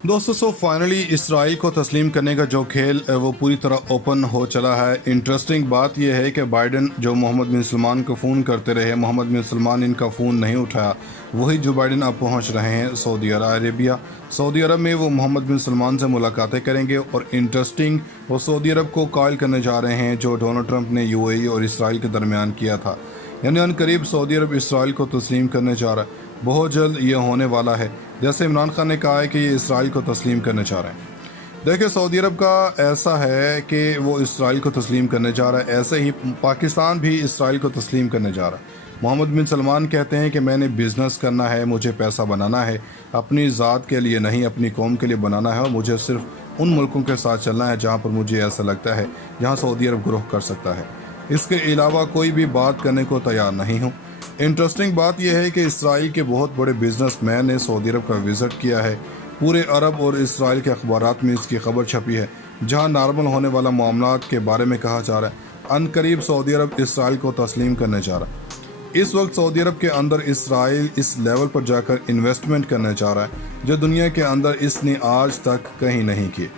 दोस्तों finally Israel को तस्लीम करने का जो खेल वो पूरी तरह ओपन हो चला है। इंटरेस्टिंग बात यह है कि बाइडन जो मोहम्मद बिन सलमान को फ़ोन करते रहे, मोहम्मद बिन सलमान इनका फ़ोन नहीं उठाया, वही जो बाइडन अब पहुंच रहे हैं सऊदी अरेबिया। सऊदी अरब में वो मोहम्मद बिन सलमान से मुलाकातें करेंगे और इंटरेस्टिंग वो सऊदी अरब को कायल करने जा रहे हैं जो डोनाल्ड ट्रंप ने यूएई और इसराइल के दरमियान किया था। यानी अनकरीब सऊदी अरब इसराइल को तस्लीम करने जा रहा है। बहुत जल्द ये होने वाला है, जैसे इमरान खान ने कहा है कि ये इसराइल को तस्लीम करने जा रहे हैं। देखिए सऊदी अरब का ऐसा है कि वो इसराइल को तस्लीम करने जा रहा है, ऐसे ही पाकिस्तान भी इसराइल को तस्लीम करने जा रहा है। मोहम्मद बिन सलमान कहते हैं कि मैंने बिज़नेस करना है, मुझे पैसा बनाना है, अपनी ज़ात के लिए नहीं अपनी कौम के लिए बनाना है, और मुझे सिर्फ उन मुल्कों के साथ चलना है जहाँ पर मुझे ऐसा लगता है जहाँ सऊदी अरब ग्रोह कर सकता है। इसके अलावा कोई भी बात करने को तैयार नहीं हूँ। इंटरेस्टिंग बात यह है कि इसराइल के बहुत बड़े बिजनेसमैन ने सऊदी अरब का विज़िट किया है। पूरे अरब और इसराइल के अखबारात में इसकी खबर छपी है, जहां नॉर्मल होने वाला मामलात के बारे में कहा जा रहा है। अनकरीब सऊदी अरब इसराइल को तस्लीम करने जा रहा है। इस वक्त सऊदी अरब के अंदर इसराइल इस लेवल पर जाकर इन्वेस्टमेंट करने जा रहा है जो दुनिया के अंदर इसने आज तक कहीं नहीं की।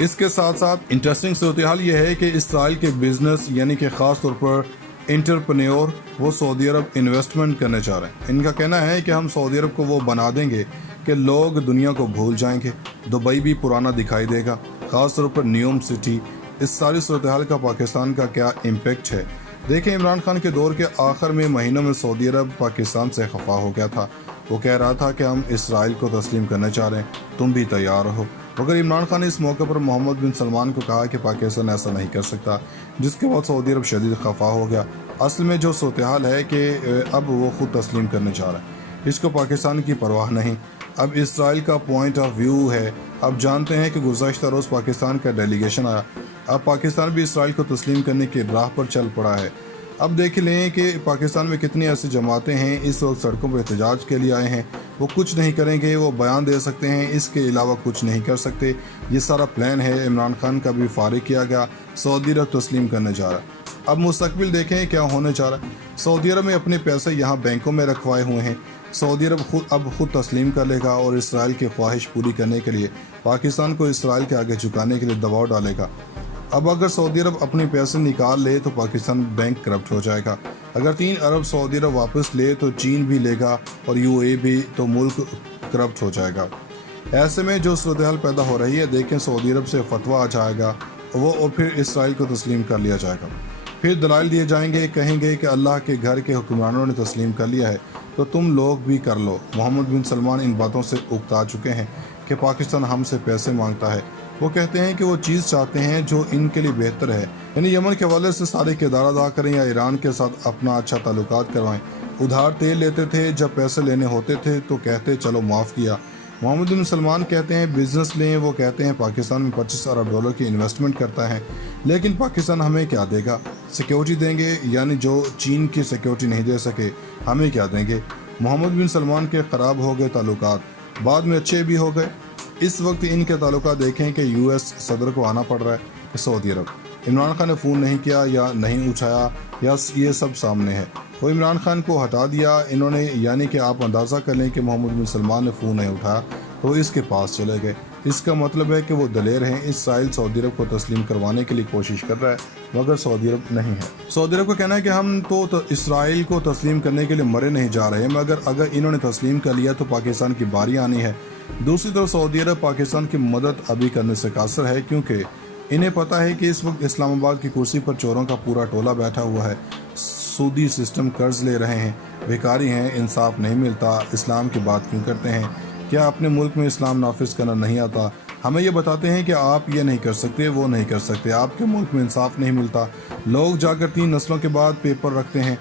इसके साथ साथ इंटरेस्टिंग सूरत हाल यह है कि इसराइल के बिजनेस यानी कि ख़ास तौर पर इंटरप्रेन्योर वो सऊदी अरब इन्वेस्टमेंट करने चाह रहे हैं। इनका कहना है कि हम सऊदी अरब को वो बना देंगे कि लोग दुनिया को भूल जाएंगे, दुबई भी पुराना दिखाई देगा, ख़ास तौर पर न्यूम सिटी। इस सारी सूरत हाल का पाकिस्तान का क्या इम्पेक्ट है। देखें, इमरान खान के दौर के आखिर में महीनों में सऊदी अरब पाकिस्तान से खफा हो गया था। वो कह रहा था कि हम इसराइल को तस्लीम करना चाह रहे हैं, तुम भी तैयार हो। मगर इमरान खान ने इस मौके पर मोहम्मद बिन सलमान को कहा कि पाकिस्तान ऐसा नहीं कर सकता, जिसके बाद सऊदी अरब शदीद खफा हो गया। असल में जो सूरत हाल है कि अब वो खुद तस्लीम करने जा रहा है, इसको पाकिस्तान की परवाह नहीं। अब इसराइल का पॉइंट ऑफ व्यू है। अब जानते हैं कि गुज़श्ता रोज़ पाकिस्तान का डेलीगेशन आया, अब पाकिस्तान भी इसराइल को तस्लीम करने की राह पर चल पड़ा है। अब देख लें कि पाकिस्तान में कितनी ऐसी जमातें हैं इस वक्त सड़कों पर एहतजाज के लिए आए हैं। वो कुछ नहीं करेंगे, वो बयान दे सकते हैं, इसके अलावा कुछ नहीं कर सकते। ये सारा प्लान है। इमरान खान का भी फारिग किया गया, सऊदी अरब तस्लीम करने जा रहा है। अब मुस्तकबिल देखें क्या होने जा रहा है। सऊदी अरब में अपने पैसे यहाँ बैंकों में रखवाए हुए हैं। सऊदी अरब खुद तस्लीम कर लेगा और इसराइल की ख्वाहिश पूरी करने के लिए पाकिस्तान को इसराइल के आगे झुकाने के लिए दबाव डालेगा। अब अगर सऊदी अरब अपने पैसे निकाल ले तो पाकिस्तान बैंक करप्ट हो जाएगा। अगर 3 अरब सऊदी अरब वापस ले तो चीन भी लेगा और यूएई भी, तो मुल्क करप्ट हो जाएगा। ऐसे में जो सूरत हाल पैदा हो रही है, देखें सऊदी अरब से फतवा आ जाएगा वो, और फिर इसराइल को तस्लीम कर लिया जाएगा। फिर दलाइल दिए जाएंगे, कहेंगे कि अल्लाह के घर के हुक्मरानों ने तस्लीम कर लिया है तो तुम लोग भी कर लो। मोहम्मद बिन सलमान इन बातों से उकता चुके हैं कि पाकिस्तान हमसे पैसे मांगता है। वो कहते हैं कि वो चीज़ चाहते हैं जो इनके लिए बेहतर है, यानी यमन के हवाले से सारे किरदार अदा करें या ईरान के साथ अपना अच्छा ताल्लुकात करवाएं। उधार तेल लेते थे, जब पैसे लेने होते थे तो कहते चलो माफ़ किया। मोहम्मद बिन सलमान कहते हैं बिज़नेस लें, वो कहते हैं पाकिस्तान में 25 अरब डॉलर की इन्वेस्टमेंट करता है, लेकिन पाकिस्तान हमें क्या देगा? सिक्योरिटी देंगे, यानी जो चीन की सिक्योरिटी नहीं दे सके हमें क्या देंगे? मोहम्मद बिन सलमान के ख़राब हो गए ताल्लुकात, बाद में अच्छे भी हो गए। इस वक्त इनके ताल्लुकात देखें कि यूएस सदर को आना पड़ रहा है सऊदी अरब। इमरान खान ने फ़ोन नहीं किया या नहीं उठाया, या ये सब सामने है। वो इमरान खान को हटा दिया इन्होंने, यानी कि आप अंदाज़ा कर लें कि मोहम्मद बिन सलमान ने फ़ोन नहीं उठाया तो इसके पास चले गए। इसका मतलब है कि वो दलेर हैं। इसराइल सऊदी अरब को तस्लीम करवाने के लिए कोशिश कर रहा है, मगर सऊदी अरब नहीं है। सऊदी अरब का कहना है कि हम तो इसराइल को तस्लीम करने के लिए मरे नहीं जा रहे, मगर अगर इन्होंने तस्लीम कर लिया तो पाकिस्तान की बारी आनी है। दूसरी तरफ सऊदी अरब पाकिस्तान की मदद अभी करने से कासर है, क्योंकि इन्हें पता है कि इस वक्त इस्लामाबाद की कुर्सी पर चोरों का पूरा टोला बैठा हुआ है। सूदी सिस्टम कर्ज ले रहे हैं, भिखारी हैं, इंसाफ नहीं मिलता। इस्लाम की बात क्यों करते हैं? क्या अपने मुल्क में इस्लाम नाफिज करना नहीं आता? हमें ये बताते हैं कि आप ये नहीं कर सकते, वो नहीं कर सकते, आपके मुल्क में इंसाफ नहीं मिलता। लोग जाकर 3 नस्लों के बाद पेपर रखते हैं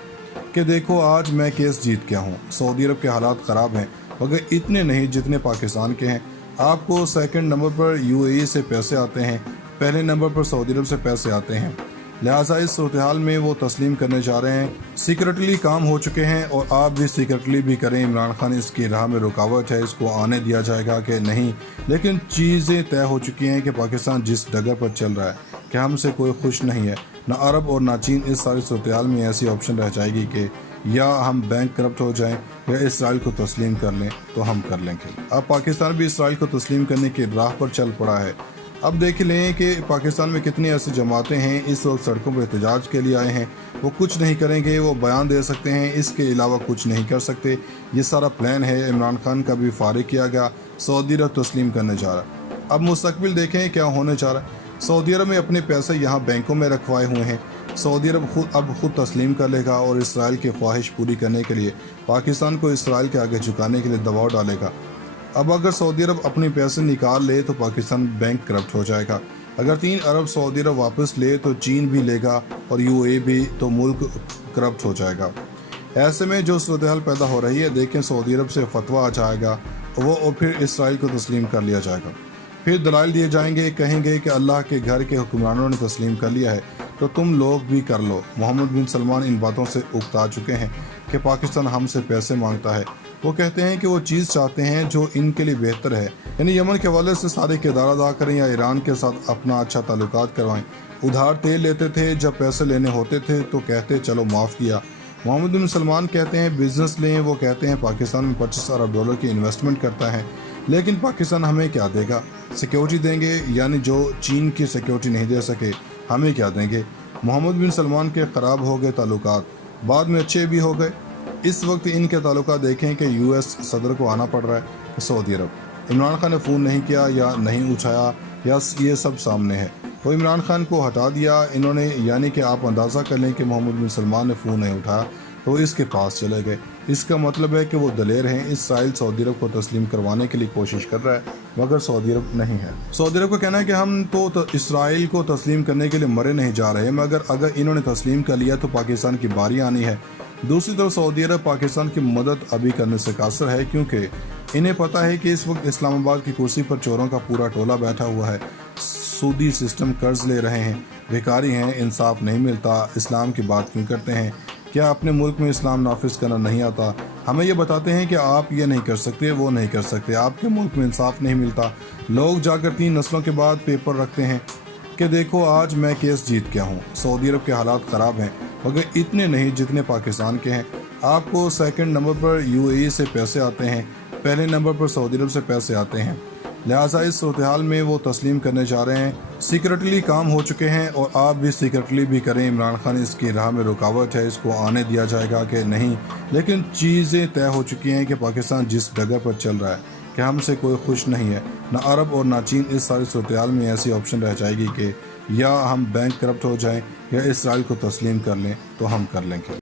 कि देखो आज मैं केस जीत गया हूँ। सऊदी अरब के हालात ख़राब हैं, मगर इतने नहीं जितने पाकिस्तान के हैं। आपको सेकंड नंबर पर यूएई से पैसे आते हैं, पहले नंबर पर सऊदी अरब से पैसे आते हैं। लिहाजा इस सूरत हाल में वो तस्लीम करने जा रहे हैं। सीक्रेटली काम हो चुके हैं और आप भी सीक्रेटली भी करें। इमरान खान इसकी राह में रुकावट है, इसको आने दिया जाएगा कि नहीं, लेकिन चीज़ें तय हो चुकी हैं कि पाकिस्तान जिस डगर पर चल रहा है कि हमसे कोई खुश नहीं है, ना अरब और ना चीन। इस सारी सूरत हाल में ऐसी ऑप्शन रह जाएगी कि یا ہم بینک کرپٹ ہو جائیں یا اسرائیل کو تسلیم کر لیں تو ہم کر لیں گے۔ اب پاکستان بھی اسرائیل کو تسلیم کرنے کی راہ پر چل پڑا ہے۔ اب دیکھ لیں کہ پاکستان میں کتنی ایسی جماعتیں ہیں اس وقت سڑکوں پر احتجاج کے لیے آئے ہیں۔ وہ کچھ نہیں کریں گے، وہ بیان دے سکتے ہیں، اس کے علاوہ کچھ نہیں کر سکتے۔ یہ سارا پلان ہے، عمران خان کا بھی فارغ کیا گیا، سعودی عرب تسلیم کرنے جا رہا ہے۔ اب مستقبل دیکھیں کیا ہونے جا رہا ہے۔ سعودی عرب میں اپنے پیسے یہاں بینکوں میں رکھوائے ہوئے ہیں۔ سعودی عرب خود تسلیم کر لے گا اور اسرائیل کی خواہش پوری کرنے کے لیے پاکستان کو اسرائیل کے آگے جھکانے کے لیے دباؤ ڈالے گا۔ اب اگر سعودی عرب اپنے پیسے نکال لے تو پاکستان بینک کرپٹ ہو جائے گا۔ اگر 3 ارب سعودی عرب واپس لے تو چین بھی لے گا اور UAE بھی، تو ملک کرپٹ ہو جائے گا۔ ایسے میں جو صورتحال پیدا ہو رہی ہے، دیکھیں سعودی عرب سے فتویٰ آ جائے گا اور پھر اسرائیل کو تسلیم کر لیا جائے گا۔ پھر دلائل دیے جائیں گے، کہیں گے کہ اللہ کے گھر کے حکمرانوں نے تسلیم کر لیا ہے تو تم لوگ بھی کر لو۔ محمد بن سلمان ان باتوں سے اکتا چکے ہیں کہ پاکستان ہم سے پیسے مانگتا ہے۔ وہ کہتے ہیں کہ وہ چیز چاہتے ہیں جو ان کے لیے بہتر ہے، یعنی یمن کے حوالے سے سارے کردار ادا کریں یا ایران کے ساتھ اپنا اچھا تعلقات کروائیں۔ ادھار تیل لیتے تھے، جب پیسے لینے ہوتے تھے تو کہتے چلو معاف کیا۔ محمد بن سلمان کہتے ہیں بزنس لیں، وہ کہتے ہیں پاکستان میں $25 ارب کی انویسٹمنٹ کرتا ہے، لیکن پاکستان ہمیں کیا دے گا؟ سیکیورٹی دیں گے، یعنی جو چین کی سیکیورٹی نہیں دے سکے ہمیں کیا دیں گے؟ محمد بن سلمان کے خراب ہو گئے تعلقات، بعد میں اچھے بھی ہو گئے۔ اس وقت ان کے تعلقات دیکھیں کہ US صدر کو آنا پڑ رہا ہے کہ سعودی عرب۔ عمران خان نے فون نہیں کیا یا نہیں اٹھایا یا یہ سب سامنے ہے، وہ عمران خان کو ہٹا دیا انہوں نے، یعنی کہ آپ اندازہ کر لیں کہ محمد بن سلمان نے فون نہیں اٹھایا تو اس کے پاس چلے گئے۔ اس کا مطلب ہے کہ وہ دلیر ہیں۔ اسرائیل سعودی عرب کو تسلیم کروانے کے لیے کوشش کر رہا ہے مگر سعودی عرب نہیں ہے۔ سعودی عرب کو کہنا ہے کہ ہم تو اسرائیل کو تسلیم کرنے کے لیے مرے نہیں جا رہے، مگر اگر انہوں نے تسلیم کر لیا تو پاکستان کی باری آنی ہے۔ دوسری طرف سعودی عرب پاکستان کی مدد ابھی کرنے سے قاصر ہے، کیونکہ انہیں پتہ ہے کہ اس وقت اسلام آباد کی کرسی پر چوروں کا پورا ٹولہ بیٹھا ہوا ہے، سودی سسٹم قرض لے رہے ہیں، بھیکاری ہیں، انصاف نہیں ملتا، اسلام کی بات کیوں کرتے ہیں؟ کیا اپنے ملک میں اسلام نافذ کرنا نہیں آتا؟ ہمیں یہ بتاتے ہیں کہ آپ یہ نہیں کر سکتے، وہ نہیں کر سکتے، آپ کے ملک میں انصاف نہیں ملتا۔ لوگ جا کر 3 نسلوں کے بعد پیپر رکھتے ہیں کہ دیکھو آج میں کیس جیت گیا ہوں۔ سعودی عرب کے حالات خراب ہیں مگر اتنے نہیں جتنے پاکستان کے ہیں۔ آپ کو سیکنڈ نمبر پر UAE سے پیسے آتے ہیں، پہلے نمبر پر سعودی عرب سے پیسے آتے ہیں، لہٰذا اس صورتحال میں وہ تسلیم کرنے جا رہے ہیں۔ سیکرٹلی کام ہو چکے ہیں اور آپ بھی سیکرٹلی بھی کریں۔ عمران خان اس کی راہ میں رکاوٹ ہے، اس کو آنے دیا جائے گا کہ نہیں، لیکن چیزیں طے ہو چکی ہیں کہ پاکستان جس ڈگر پر چل رہا ہے کہ ہم سے کوئی خوش نہیں ہے، نہ عرب اور نہ چین۔ اس ساری صورتحال میں ایسی آپشن رہ جائے گی کہ یا ہم بینک کرپٹ ہو جائیں یا اسرائیل کو تسلیم کر لیں تو ہم کر لیں گے۔